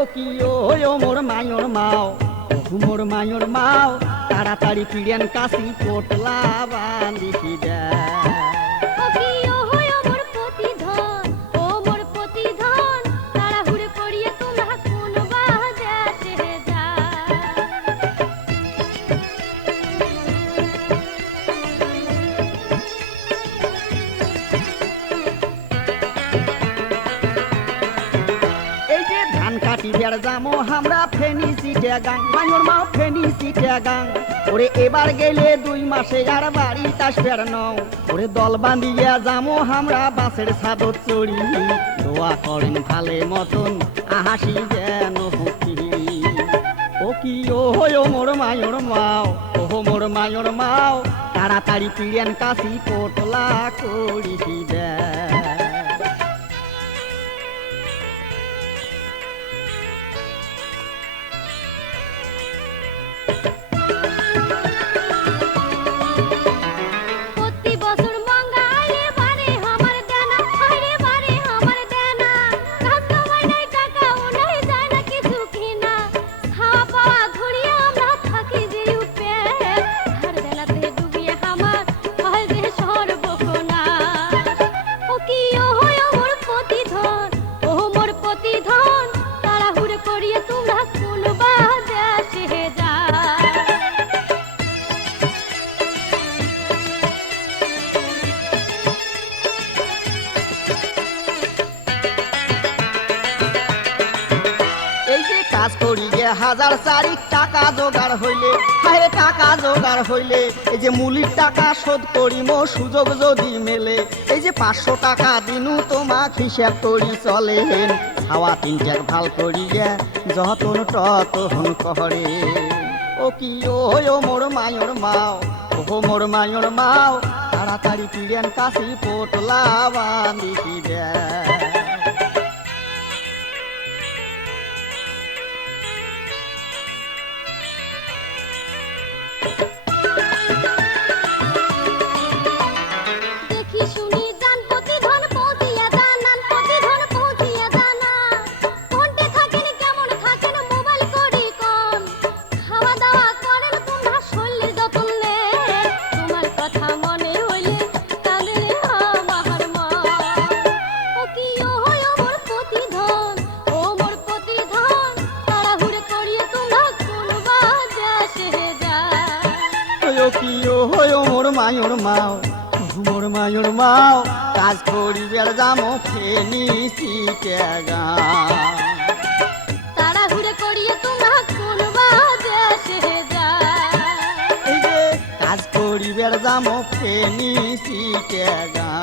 ও কি ও মোর মায়র মাও মোর মায়র মাও তাড়াতাড়ি পিড়েন কাশি পোটলা বান্ধিছি দে যামো আমরা ফেনি সিটে গাং মায়র মাও ফেনি সিটে গাং ওরে এবার গেলে 2 মাসে আর বাড়ি আসবের নও ওরে দল বাঁধিয়া যামো আমরা বাসের ছাদত চড়ি দোয়া করেন ভালে মতন হাসি যেন হুকি ও কি ও মোর মায়র মাও মোর মায়র মাও তাড়াতাড়ি পিড়েন কাশি পোটলা করিছি দে হাজার 4 টাকা জোগাড় হইলে হায় টাকা জোগাড় হইলে এই যে মূলির টাকা শোধ করিম সুযোগ যদি মেলে এই যে 500 টাকা দিনু তোমাক হিসাব করি চলেন হাওয়া 3 টাক ভাল করিয়া যতন ততন করে ও কি ও মোর মায়র মাও মোর মায়র মাও তাড়াতাড়ি পিড়েন কাশি পোটলা বান্ধিছি দে মোর মায়র মাও মোর মায়র মাও কাজ করিবার যামো ফেনি সিটে গাঁ তাড়াহুড়ো করিয়ে তোমরা কোন বাদেশে যায় এই যে কাজ করিবার যামো ফেনি সিটে গাঁ